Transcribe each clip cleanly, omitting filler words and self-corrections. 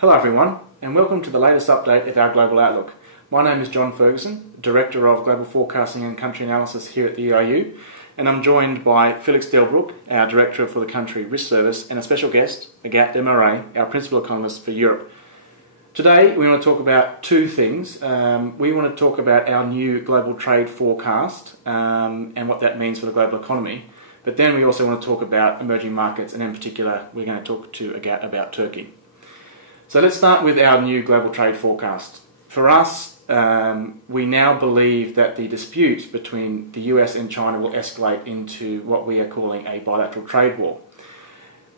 Hello everyone, and welcome to the latest update of our Global Outlook. My name is John Ferguson, Director of Global Forecasting and Country Analysis here at the EIU, and I'm joined by Felix Delbrook, our Director for the Country Risk Service, and a special guest, Agathe Desmarais, our Principal Economist for Europe. Today we want to talk about two things. We want to talk about our new global trade forecast and what that means for the global economy, but then we also want to talk about emerging markets, and in particular we're going to talk to Agathe about Turkey. So let's start with our new global trade forecast. For us, we now believe that the dispute between the US and China will escalate into what we are calling a bilateral trade war.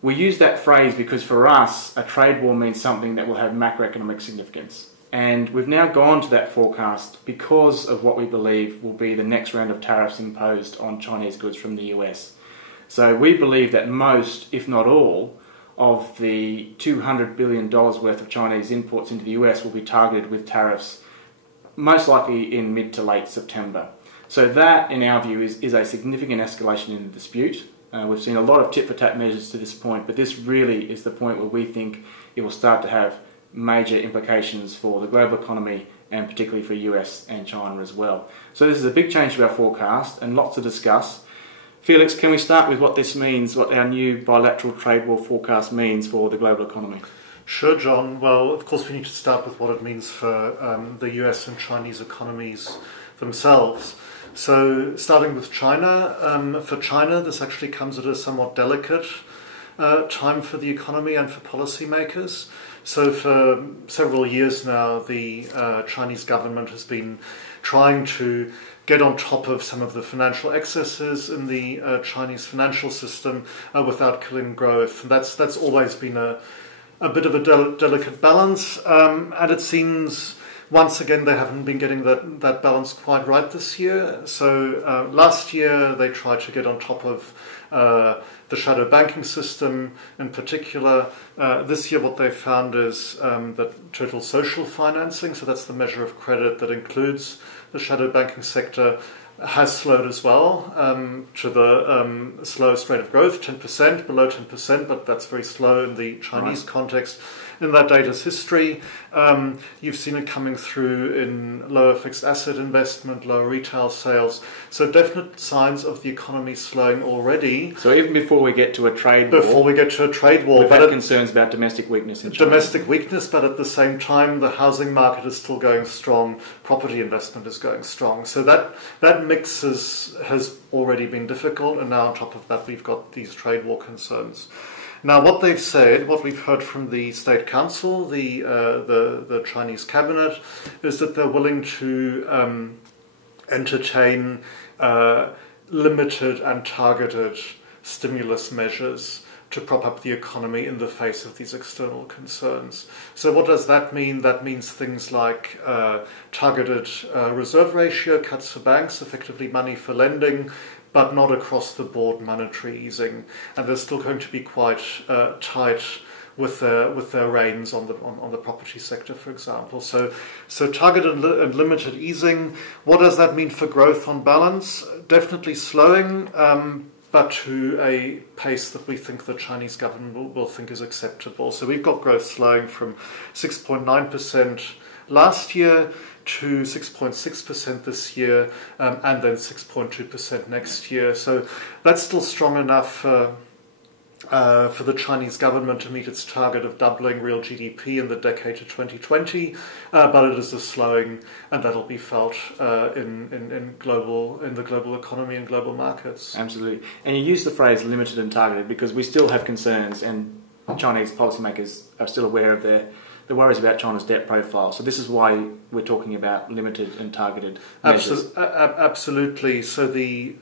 We use that phrase because for us, a trade war means something that will have macroeconomic significance. And we've now gone to that forecast because of what we believe will be the next round of tariffs imposed on Chinese goods from the US. So we believe that most, if not all, of the $200 billion worth of Chinese imports into the US will be targeted with tariffs, most likely in mid to late September. So that, in our view, is a significant escalation in the dispute. We've seen a lot of tit-for-tat measures to this point, but this really is the point where we think it will start to have major implications for the global economy and particularly for US and China as well. So this is a big change to our forecast and lots to discuss. Felix, can we start with what this means, what our new bilateral trade war forecast means for the global economy? Sure, John. Well, of course, we need to start with what it means for the US and Chinese economies themselves. So, starting with China, for China, this actually comes at a somewhat delicate time for the economy and for policymakers. So, for several years now, the Chinese government has been trying to get on top of some of the financial excesses in the Chinese financial system without killing growth. And that's always been a bit of a delicate balance, and it seems once again they haven't been getting that balance quite right this year. So last year they tried to get on top of the shadow banking system in particular. This year what they found is that total social financing, so that's the measure of credit that includes the shadow banking sector, has slowed as well to the slowest rate of growth, 10%, below 10%, but that's very slow in the Chinese context. In that data's history, you've seen it coming through in lower fixed asset investment, lower retail sales, so definite signs of the economy slowing already. So even before we get to a trade war... Before we get to a trade war... We've had concerns about domestic weakness in China. Domestic weakness, but at the same time the housing market is still going strong, property investment is going strong. So that mix has already been difficult, and now on top of that we've got these trade war concerns. Now, what they've said, what we've heard from the State Council, the Chinese cabinet, is that they're willing to entertain limited and targeted stimulus measures to prop up the economy in the face of these external concerns. So what does that mean? That means things like targeted reserve ratio cuts for banks, effectively money for lending, but not across the board monetary easing, and they're still going to be quite tight with their reins on the property sector, for example. So targeted and limited easing. What does that mean for growth on balance? Definitely slowing, but to a pace that we think the Chinese government will think is acceptable. So we've got growth slowing from 6.9% last year to 6.6% this year, and then 6.2% next year. So that's still strong enough for the Chinese government to meet its target of doubling real GDP in the decade to 2020, but it is a slowing, and that'll be felt in the global economy and global markets. Absolutely. And you use the phrase limited and targeted because we still have concerns, and Chinese policymakers are still aware of the worries about China's debt profile. So this is why we're talking about limited and targeted measures. Absolutely. So the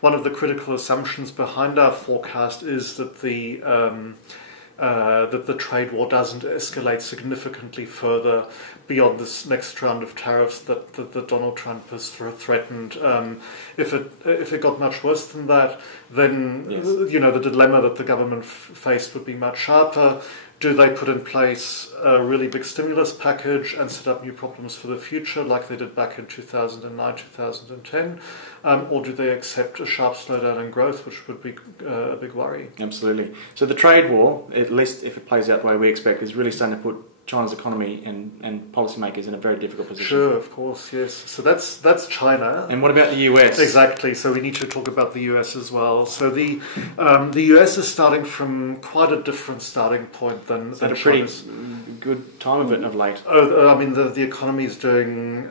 one of the critical assumptions behind our forecast is that the trade war doesn't escalate significantly further beyond this next round of tariffs that Donald Trump has threatened. If it got much worse than that, then yes, the dilemma that the government faced would be much sharper. Do they put in place a really big stimulus package and set up new problems for the future like they did back in 2009, 2010? Or do they accept a sharp slowdown in growth, which would be a big worry? Absolutely. So the trade war, at least if it plays out the way we expect, is really starting to put China's economy and policymakers in a very difficult position. Sure, of course, yes. So that's China. And what about the US? Exactly. So we need to talk about the US as well. So the US is starting from quite a different starting point than a pretty good time of it of late. Oh, I mean the economy is doing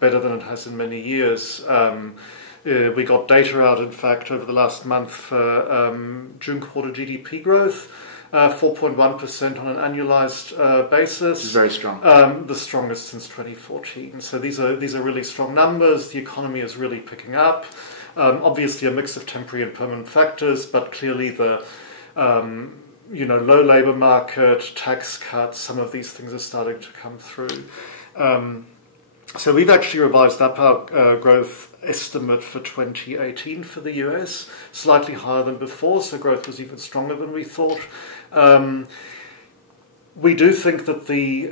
better than it has in many years. We got data out, in fact, over the last month for June quarter GDP growth. 4.1% on an annualized basis. This is very strong. The strongest since 2014. So these are really strong numbers. The economy is really picking up. Obviously, a mix of temporary and permanent factors, but clearly the low labour market, tax cuts, some of these things are starting to come through. So we've actually revised up our growth estimate for 2018 for the US, slightly higher than before, so growth was even stronger than we thought. We do think that the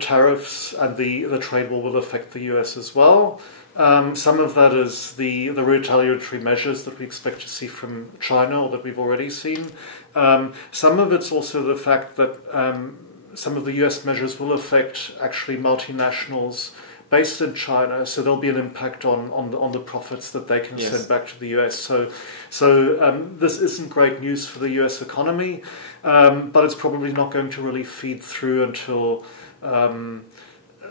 tariffs and the trade war will affect the US as well. Some of that is the retaliatory measures that we expect to see from China or that we've already seen. Some of it's also the fact that some of the US measures will affect actually multinationals based in China, so there'll be an impact on the profits that they can send back to the US. So this isn't great news for the US economy, but it's probably not going to really feed through until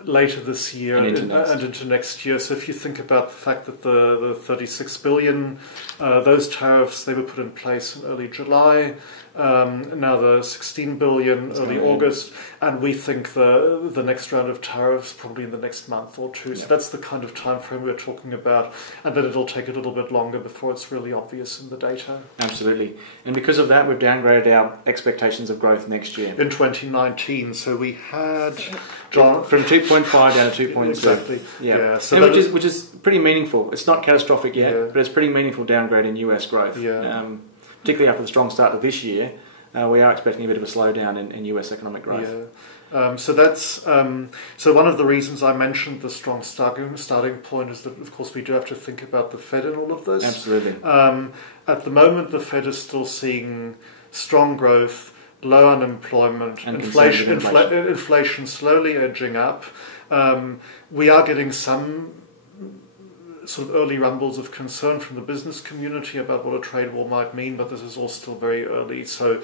later this year and into next year. So if you think about the fact that the 36 billion, those tariffs, they were put in place in early July, now the 16 billion early August, and we think the next round of tariffs probably in the next month or two. So that's the kind of time frame we're talking about, and then it'll take a little bit longer before it's really obvious in the data. Absolutely. And because of that, we've downgraded our expectations of growth next year. In 2019, so we had from 2.5 down to 2.2. Exactly. Yeah. So and which is pretty meaningful. It's not catastrophic yet, but it's pretty meaningful downgrade in US growth. Yeah. Particularly after the strong start of this year, we are expecting a bit of a slowdown in US economic growth. Yeah. So that's so one of the reasons I mentioned the strong starting point is that, of course, we do have to think about the Fed in all of this. Absolutely. At the moment, the Fed is still seeing strong growth, low unemployment, and inflation slowly edging up. We are getting some sort of early rumbles of concern from the business community about what a trade war might mean, but this is all still very early. So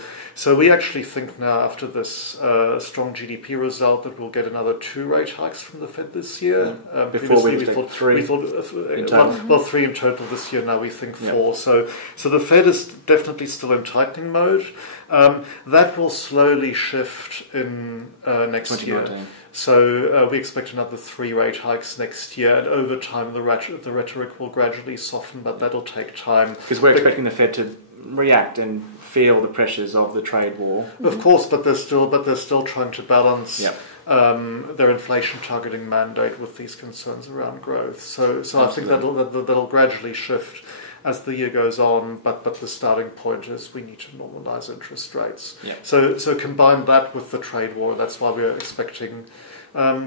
we actually think now, after this strong GDP result, that we'll get another 2 rate hikes from the Fed this year. Before we thought 3. We thought in total. 3 in total this year. Now we think 4. So the Fed is definitely still in tightening mode. That will slowly shift in next year. So we expect another 3 rate hikes next year, and over time the rhetoric will gradually soften, but that'll take time. Because we're expecting the Fed to react and feel the pressures of the trade war. Of course, but they're still trying to balance their inflation targeting mandate with these concerns around growth. So I think that'll gradually shift as the year goes on, but the starting point is we need to normalise interest rates. So combine that with the trade war. That's why we're expecting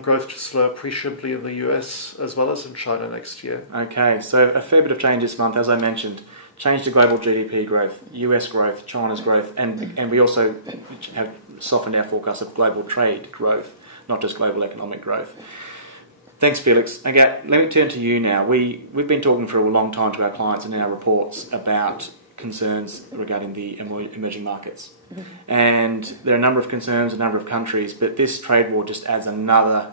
growth to slow appreciably in the US as well as in China next year. Okay, so a fair bit of change this month, as I mentioned. Change to global GDP growth, US growth, China's growth, and we also have softened our forecast of global trade growth, not just global economic growth. Thanks, Felix. Okay, let me turn to you now. We've been talking for a long time to our clients and in our reports about concerns regarding the emerging markets. And there are a number of concerns, a number of countries, but this trade war just adds another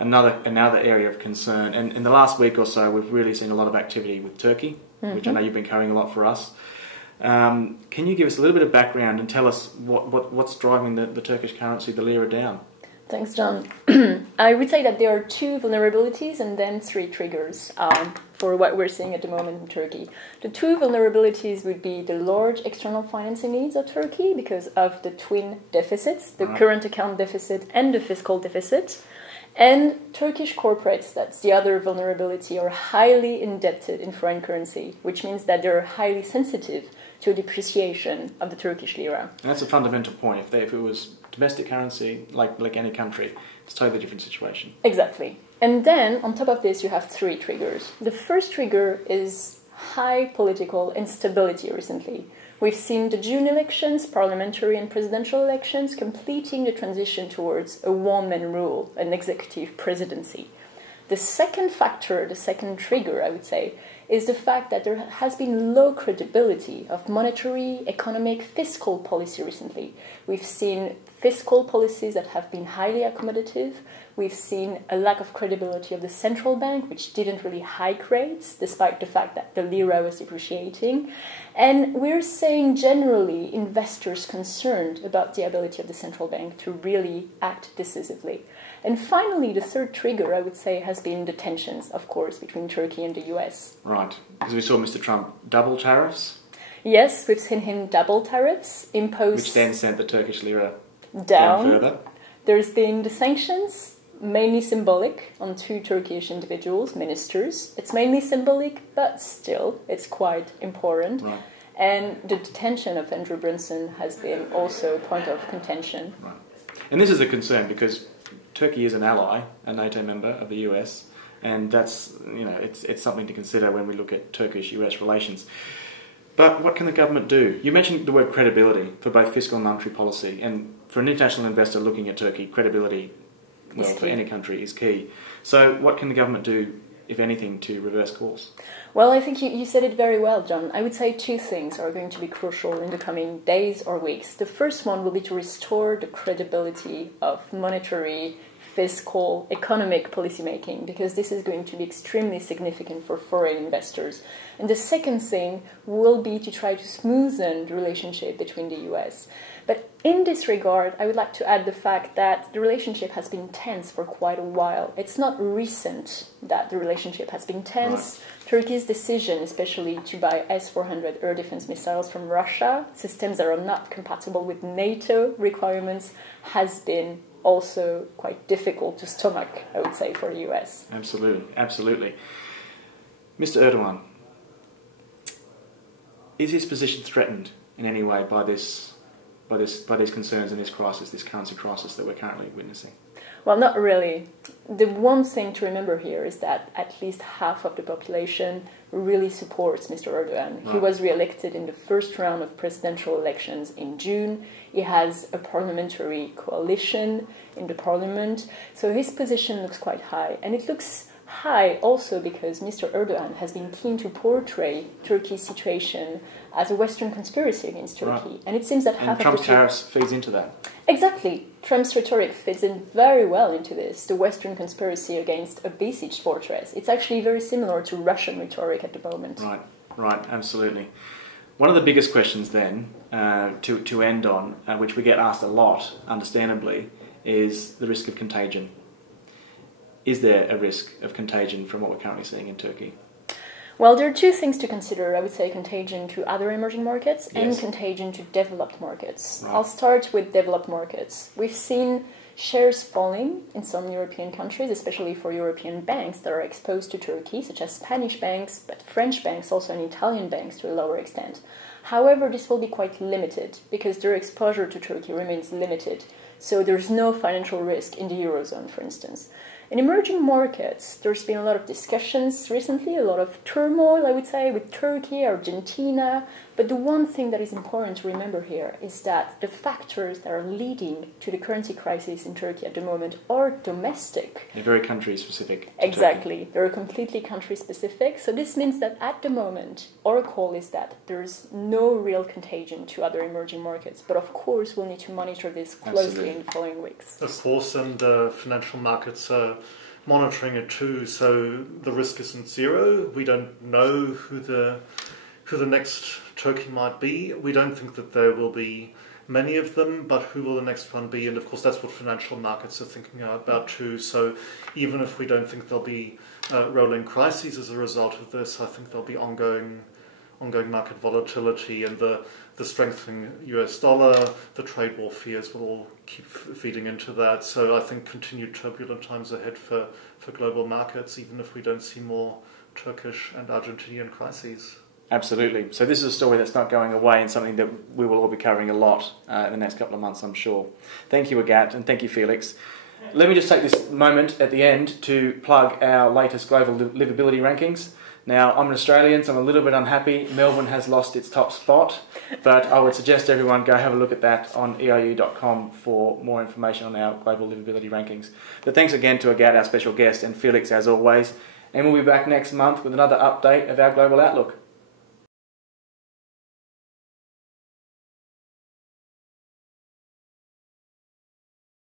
area of concern. And in the last week or so, we've really seen a lot of activity with Turkey, which I know you've been covering a lot for us. Can you give us a little bit of background and tell us what's driving the Turkish currency, the lira, down? Thanks, John. I would say that there are 2 vulnerabilities and then 3 triggers for what we're seeing at the moment in Turkey. The 2 vulnerabilities would be the large external financing needs of Turkey because of the twin deficits, the current account deficit and the fiscal deficit. And Turkish corporates, that's the other vulnerability, are highly indebted in foreign currency, which means that they're highly sensitive to depreciation of the Turkish lira. And that's a fundamental point. If it was domestic currency, like any country, it's a totally different situation. Exactly. And then, on top of this, you have three triggers. The first trigger is high political instability recently. We've seen the June elections, parliamentary and presidential elections, completing the transition towards a one-man rule, an executive presidency. The second factor, the second trigger, I would say, is the fact that there has been low credibility of monetary, economic, fiscal policy recently. We've seen fiscal policies that have been highly accommodative. We've seen a lack of credibility of the central bank, which didn't really hike rates, despite the fact that the lira was depreciating. And we're seeing generally investors concerned about the ability of the central bank to really act decisively. And finally, the third trigger, I would say, has been the tensions, of course, between Turkey and the US. Right, because we saw Mr. Trump double tariffs. Yes, we've seen him double tariffs imposed. Which then sent the Turkish lira down further. There's been the sanctions, mainly symbolic, on two Turkish individuals, ministers. It's mainly symbolic, but still, it's quite important. Right. And the detention of Andrew Brunson has been also a point of contention. Right. And this is a concern because Turkey is an ally, a NATO member of the US, and that's, it's something to consider when we look at Turkish-US relations. But what can the government do? You mentioned the word credibility for both fiscal and monetary policy, and for an international investor looking at Turkey, credibility, well, for any country is key. So what can the government do, if anything, to reverse course? Well, I think you said it very well, John. I would say two things are going to be crucial in the coming days or weeks. The first one will be to restore the credibility of monetary, fiscal, economic policymaking, because this is going to be extremely significant for foreign investors. And the second thing will be to try to smoothen the relationship between the US. But in this regard, I would like to add the fact that the relationship has been tense for quite a while. It's not recent that the relationship has been tense. Right. Turkey's decision, especially to buy S-400 air defense missiles from Russia, systems that are not compatible with NATO requirements, has been also quite difficult to stomach, I would say, for the US. Absolutely, absolutely. Mr. Erdogan, is his position threatened in any way by these concerns and this crisis, this currency crisis that we're currently witnessing? Well, not really. The one thing to remember here is that at least half of the population really supports Mr. Erdogan. Right. He was re-elected in the first round of presidential elections in June. He has a parliamentary coalition in the parliament. So his position looks quite high. And it looks high also because Mr. Erdogan has been keen to portray Turkey's situation as a Western conspiracy against Turkey. Right. And it seems that half Trump's of the tariffs feeds into that. Exactly. Trump's rhetoric fits in very well into this, the Western conspiracy against a besieged fortress. It's actually very similar to Russian rhetoric at the moment. Right, absolutely. One of the biggest questions then, to end on, which we get asked a lot, understandably, is the risk of contagion. Is there a risk of contagion from what we're currently seeing in Turkey? Well, there are two things to consider. I would say contagion to other emerging markets and Yes. contagion to developed markets. Right. I'll start with developed markets. We've seen shares falling in some European countries, especially for European banks that are exposed to Turkey, such as Spanish banks, but French banks also and Italian banks to a lower extent. However, this will be quite limited because their exposure to Turkey remains limited. So there's no financial risk in the Eurozone, for instance. In emerging markets, there's been a lot of discussions recently, a lot of turmoil, I would say, with Turkey, Argentina. But the one thing that is important to remember here is that the factors that are leading to the currency crisis in Turkey at the moment are domestic. They're very country-specific. Exactly. They're completely country-specific. So this means that at the moment, our call is that there's no real contagion to other emerging markets. But of course, we'll need to monitor this closely Absolutely. in the following weeks. Of course, and financial markets are monitoring it too, so the risk isn't zero. We don't know who the next Turkey might be. We don't think that there will be many of them, but who will the next one be? And of course, that's what financial markets are thinking about too. So even if we don't think there'll be rolling crises as a result of this, I think there'll be ongoing ongoing market volatility and the strengthening US dollar, the trade war fears will all keep feeding into that. So I think continued turbulent times ahead for global markets, even if we don't see more Turkish and Argentinian crises. Absolutely. So this is a story that's not going away and something that we will all be covering a lot in the next couple of months, I'm sure. Thank you, Agat, and thank you, Felix. Let me just take this moment at the end to plug our latest global livability rankings. Now, I'm an Australian, so I'm a little bit unhappy. Melbourne has lost its top spot, but I would suggest everyone go have a look at that on eiu.com for more information on our global livability rankings. But thanks again to Agat, our special guest, and Felix, as always. And we'll be back next month with another update of our global outlook.